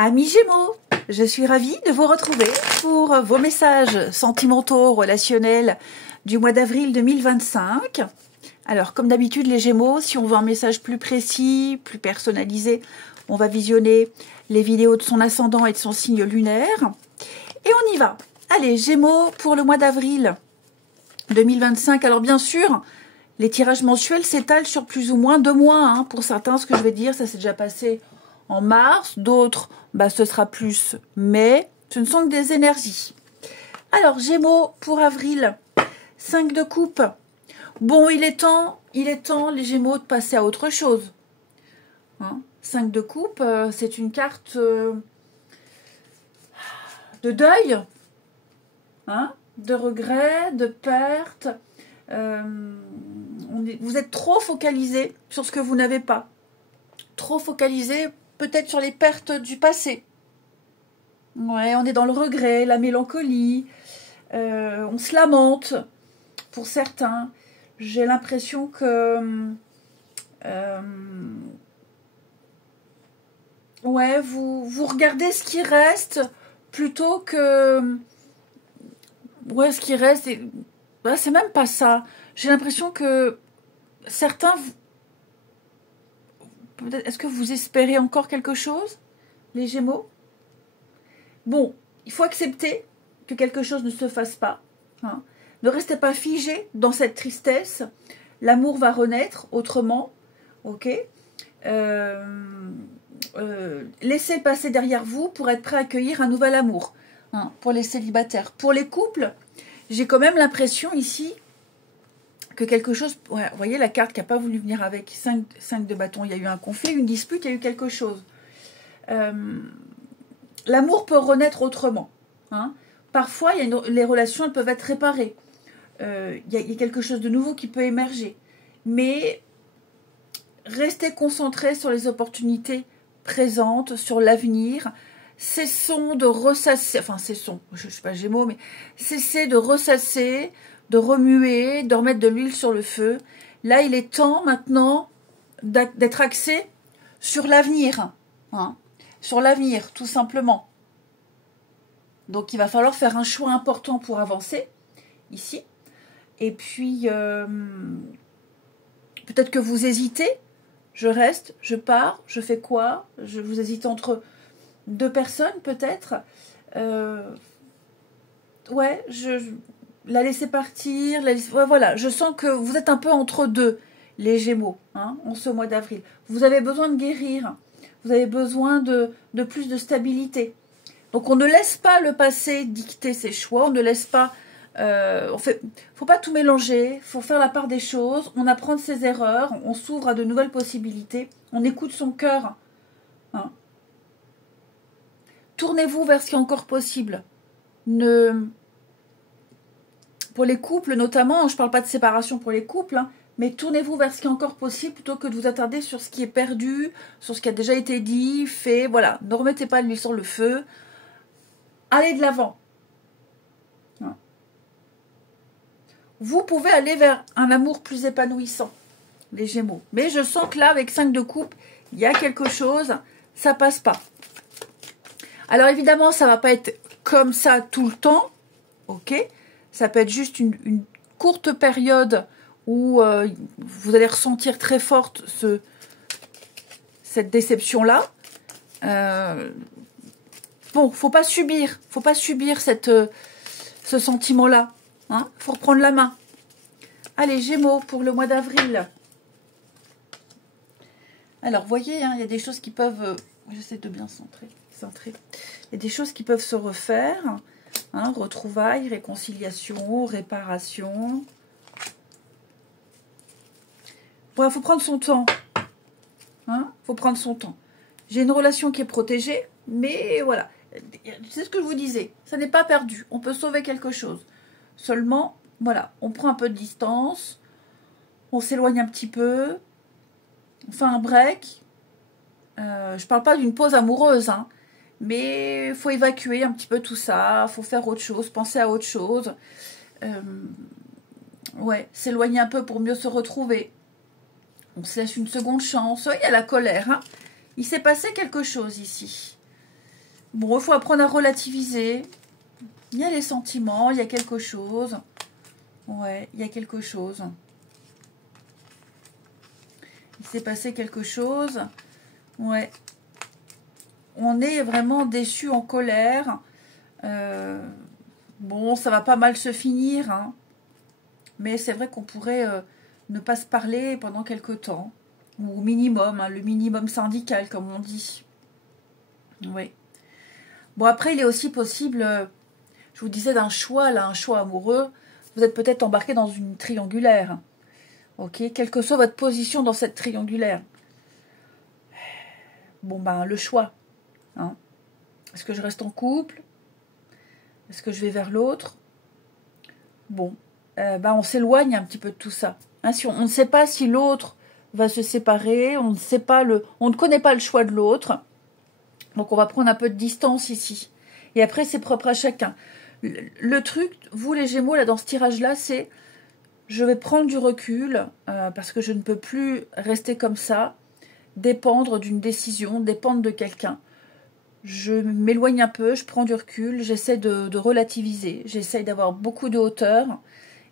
Amis Gémeaux, je suis ravie de vous retrouver pour vos messages sentimentaux, relationnels du mois d'avril 2025. Alors, comme d'habitude, les Gémeaux, si on veut un message plus précis, plus personnalisé, on va visionner les vidéos de son ascendant et de son signe lunaire. Et on y va. Allez, Gémeaux, pour le mois d'avril 2025. Alors, bien sûr, les tirages mensuels s'étalent sur plus ou moins 2 mois. Hein. Pour certains, ce que je vais dire, ça s'est déjà passé en mars. D'autres, ce sera plus mai. Ce ne sont que des énergies. Alors, Gémeaux, pour avril, 5 de coupe. Bon, il est temps, les Gémeaux, de passer à autre chose. Hein, 5 de coupe, c'est une carte de deuil, hein, de regret, de perte. Vous êtes trop focalisé sur ce que vous n'avez pas. Trop focalisé peut-être sur les pertes du passé. Ouais, on est dans le regret, la mélancolie. On se lamente pour certains. J'ai l'impression que ouais, vous regardez ce qui reste plutôt que ouais, ce qui reste. C'est même pas ça. J'ai l'impression que certains, peut-être, est-ce que vous espérez encore quelque chose, les Gémeaux? Bon, il faut accepter que quelque chose ne se fasse pas. Hein. Ne restez pas figé dans cette tristesse. L'amour va renaître autrement. Ok. Laissez le passé derrière vous pour être prêt à accueillir un nouvel amour. Hein, pour les célibataires. Pour les couples, j'ai quand même l'impression ici que quelque chose... Ouais, vous voyez la carte qui n'a pas voulu venir avec 5 de bâton. Il y a eu un conflit, une dispute, il y a eu quelque chose. L'amour peut renaître autrement. Hein. Parfois, les relations elles peuvent être réparées. Il y a quelque chose de nouveau qui peut émerger. Mais restez concentrés sur les opportunités présentes, sur l'avenir. Cessons de ressasser, enfin cessons, je ne suis pas Gémeaux, mais cessez de ressasser, de remuer, de remettre de l'huile sur le feu. Là, il est temps maintenant d'être axé sur l'avenir. Hein, sur l'avenir, tout simplement. Donc, il va falloir faire un choix important pour avancer, ici. Et puis, peut-être que vous hésitez. Je reste, je pars, je fais quoi? Vous hésitez entre 2 personnes, peut-être. Ouais, la laisser partir. Ouais, voilà, je sens que vous êtes un peu entre deux, les Gémeaux, hein, en ce mois d'avril. Vous avez besoin de guérir. Vous avez besoin de plus de stabilité. Donc, on ne laisse pas le passé dicter ses choix. On ne laisse pas... faut pas tout mélanger. Il faut faire la part des choses. On apprend de ses erreurs. On s'ouvre à de nouvelles possibilités. On écoute son cœur. Hein. Tournez-vous vers ce qui est encore possible. Pour les couples notamment, je ne parle pas de séparation pour les couples, hein, mais tournez-vous vers ce qui est encore possible plutôt que de vous attarder sur ce qui est perdu, sur ce qui a déjà été dit, fait. Voilà, ne remettez pas l'huile sur le feu. Allez de l'avant. Hein. Vous pouvez aller vers un amour plus épanouissant, les Gémeaux. Mais je sens que là, avec 5 de coupe, il y a quelque chose, ça passe pas. Alors évidemment, ça ne va pas être comme ça tout le temps, ok? Ça peut être juste une courte période où vous allez ressentir très forte cette déception-là. Bon, faut pas subir ce sentiment-là. Hein? Faut reprendre la main. Allez, Gémeaux, pour le mois d'avril. Alors, vous voyez, hein, il y a des choses qui peuvent... J'essaie de bien centrer. Il y a des choses qui peuvent se refaire. Hein, retrouvailles, réconciliation, réparation. Bon, faut prendre son temps. Hein, faut prendre son temps. J'ai une relation qui est protégée, mais voilà. C'est ce que je vous disais. Ça n'est pas perdu. On peut sauver quelque chose. Seulement, voilà, on prend un peu de distance. On s'éloigne un petit peu. On fait un break. Je parle pas d'une pause amoureuse, hein. Mais il faut évacuer un petit peu tout ça, il faut faire autre chose, penser à autre chose. Ouais, s'éloigner un peu pour mieux se retrouver. On se laisse une seconde chance. Il y a la colère. Hein. Il s'est passé quelque chose ici. Bon, il faut apprendre à relativiser. Il y a les sentiments, il y a quelque chose. Ouais, il y a quelque chose. Il s'est passé quelque chose. Ouais. On est vraiment déçu, en colère. Bon, ça va pas mal se finir, hein. Mais c'est vrai qu'on pourrait ne pas se parler pendant quelque temps. Ou au minimum, hein, le minimum syndical, comme on dit. Oui. Bon, après, il est aussi possible, je vous disais, d'un choix, là, un choix amoureux. Vous êtes peut-être embarqué dans une triangulaire. Ok, quelle que soit votre position dans cette triangulaire. Bon, ben, le choix. Hein. Est-ce que je reste en couple? Est-ce que je vais vers l'autre? Bon, ben, on s'éloigne un petit peu de tout ça. Hein, si on ne sait pas si l'autre va se séparer, on ne connaît pas le choix de l'autre. Donc, on va prendre un peu de distance ici. Et après, c'est propre à chacun. Le truc, vous les Gémeaux, là, dans ce tirage-là, c'est je vais prendre du recul parce que je ne peux plus rester comme ça, dépendre d'une décision, dépendre de quelqu'un. Je m'éloigne un peu, je prends du recul, j'essaie de relativiser, j'essaie d'avoir beaucoup de hauteur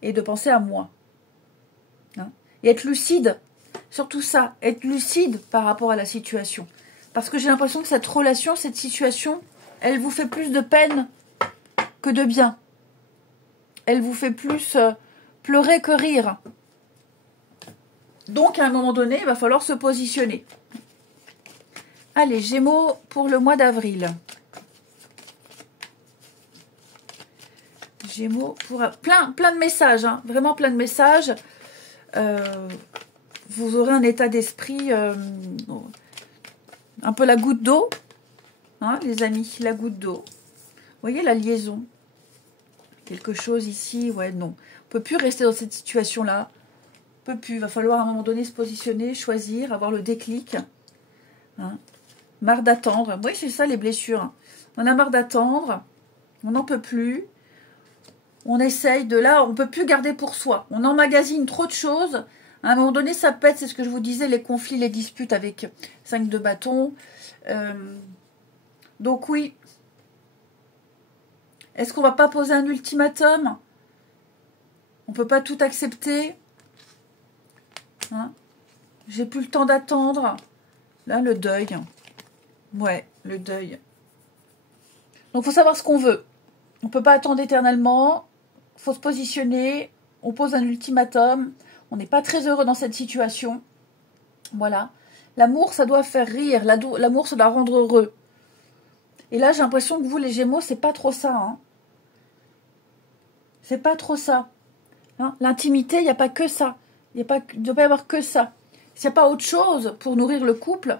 et de penser à moi. Hein, et être lucide, surtout ça, être lucide par rapport à la situation. Parce que j'ai l'impression que cette relation, cette situation, elle vous fait plus de peine que de bien. Elle vous fait plus pleurer que rire. Donc, à un moment donné, il va falloir se positionner. Allez, Gémeaux pour le mois d'avril. Gémeaux pour... Plein de messages, hein, vraiment plein de messages. Vous aurez un état d'esprit... un peu la goutte d'eau. Hein, les amis, la goutte d'eau. Vous voyez la liaison. Quelque chose ici, ouais, non. On ne peut plus rester dans cette situation-là. On ne peut plus. Il va falloir à un moment donné se positionner, choisir, avoir le déclic. Hein. Marre d'attendre. Oui, c'est ça les blessures. On a marre d'attendre. On n'en peut plus. On essaye de là, on ne peut plus garder pour soi. On emmagasine trop de choses. À un moment donné, ça pète. C'est ce que je vous disais, les conflits, les disputes avec 5 de bâton. Donc oui. Est-ce qu'on va pas poser un ultimatum? On peut pas tout accepter. Hein, j'ai plus le temps d'attendre. Là, le deuil. Ouais, le deuil. Donc, il faut savoir ce qu'on veut. On ne peut pas attendre éternellement. Il faut se positionner. On pose un ultimatum. On n'est pas très heureux dans cette situation. Voilà. L'amour, ça doit faire rire. L'amour, ça doit rendre heureux. Et là, j'ai l'impression que vous, les Gémeaux, c'est pas trop ça. Hein. C'est pas trop ça. Hein. L'intimité, il n'y a pas que ça. Il ne doit pas y avoir que ça. S'il n'y a pas autre chose pour nourrir le couple,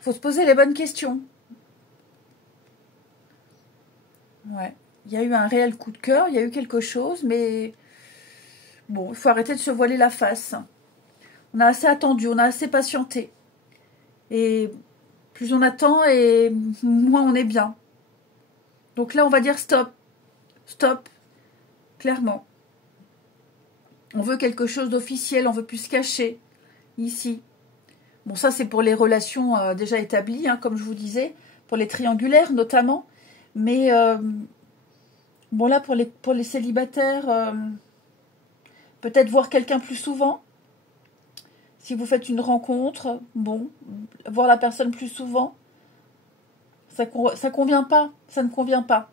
faut se poser les bonnes questions. Ouais. Il y a eu un réel coup de cœur, il y a eu quelque chose, mais bon, il faut arrêter de se voiler la face. On a assez attendu, on a assez patienté. Et plus on attend, et moins on est bien. Donc là, on va dire stop. Stop. Clairement. On veut quelque chose d'officiel, on veut plus se cacher. Ici. Bon, ça, c'est pour les relations déjà établies, hein, comme je vous disais. Pour les triangulaires, notamment. Mais, bon, là, pour les célibataires, peut-être voir quelqu'un plus souvent. Si vous faites une rencontre, bon, voir la personne plus souvent. Ça convient pas. Ça ne convient pas.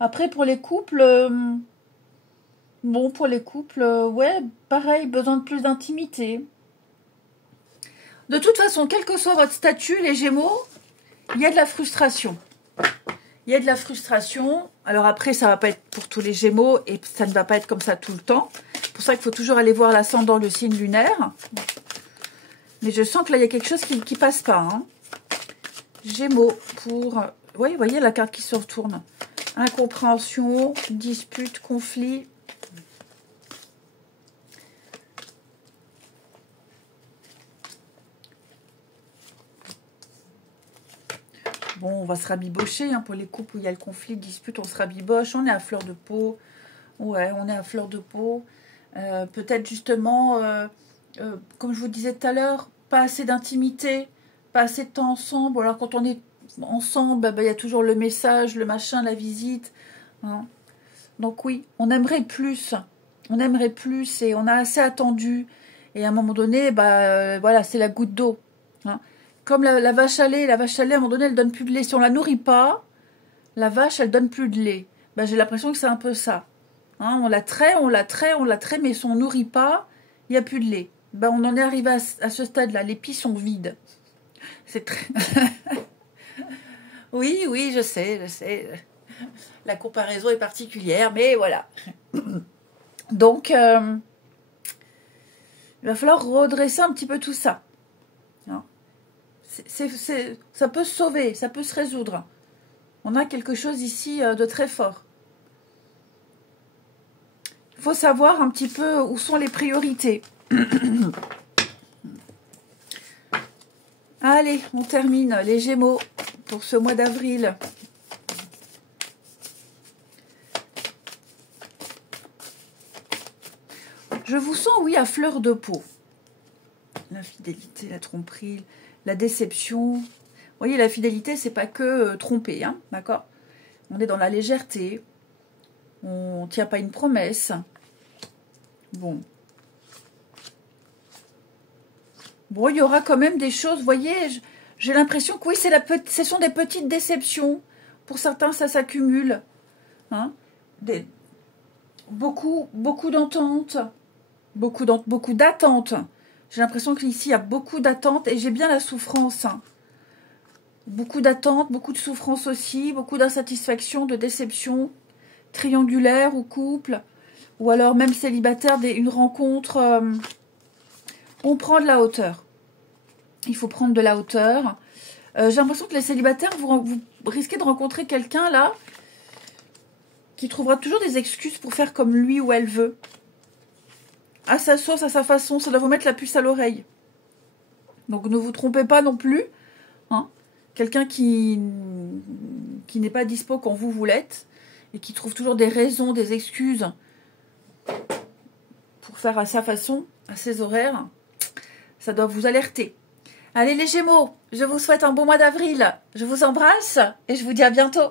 Après, pour les couples... bon, pour les couples, ouais, pareil, besoin de plus d'intimité. De toute façon, quel que soit votre statut, les Gémeaux, il y a de la frustration. Il y a de la frustration. Alors après, ça ne va pas être pour tous les Gémeaux et ça ne va pas être comme ça tout le temps. C'est pour ça qu'il faut toujours aller voir l'ascendant, le signe lunaire. Mais je sens que là, il y a quelque chose qui ne passe pas. Hein. Gémeaux pour... Oui, vous voyez la carte qui se retourne. Incompréhension, dispute, conflit... Bon, on va se rabibocher, hein, pour les couples où il y a le conflit, dispute, on se rabiboche, on est à fleur de peau. Ouais, on est à fleur de peau. Peut-être justement, comme je vous disais tout à l'heure, pas assez d'intimité, pas assez de temps ensemble. Ou alors quand on est ensemble, il y a toujours le message, le machin, la visite. Hein. Donc oui, on aimerait plus. On aimerait plus et on a assez attendu. Et à un moment donné, voilà, c'est la goutte d'eau. Hein. Comme la vache à lait, à un moment donné, elle donne plus de lait. Si on la nourrit pas, la vache, elle donne plus de lait. J'ai l'impression que c'est un peu ça. Hein, on la traite, mais si on nourrit pas, il n'y a plus de lait. On en est arrivé à ce stade-là. Les pies sont vides. C'est très... Oui, je sais. La comparaison est particulière, mais voilà. Donc, il va falloir redresser un petit peu tout ça. Hein. Ça peut se sauver, ça peut se résoudre. On a quelque chose ici de très fort. Il faut savoir un petit peu où sont les priorités. Allez, on termine les Gémeaux pour ce mois d'avril. Je vous sens, oui, à fleur de peau. L'infidélité, la tromperie, la déception. Vous voyez, la fidélité, c'est pas que tromper, hein, d'accord? On est dans la légèreté. On ne tient pas une promesse. Bon, il y aura quand même des choses, vous voyez, j'ai l'impression que oui, ce sont des petites déceptions. Pour certains, ça s'accumule. Hein, beaucoup d'ententes, beaucoup d'attentes. J'ai l'impression qu'ici, il y a beaucoup d'attentes et j'ai bien la souffrance. Hein. Beaucoup d'attentes, beaucoup de souffrance aussi, beaucoup d'insatisfaction, de déception, triangulaire ou couple, ou alors même célibataire, une rencontre. On prend de la hauteur. Il faut prendre de la hauteur. J'ai l'impression que les célibataires, vous risquez de rencontrer quelqu'un là qui trouvera toujours des excuses pour faire comme lui ou elle veut. À sa sauce, à sa façon, ça doit vous mettre la puce à l'oreille. Donc ne vous trompez pas non plus. Hein. Quelqu'un qui n'est pas dispo quand vous l'êtes et qui trouve toujours des raisons, des excuses pour faire à sa façon, à ses horaires, ça doit vous alerter. Allez les Gémeaux, je vous souhaite un bon mois d'avril. Je vous embrasse et je vous dis à bientôt.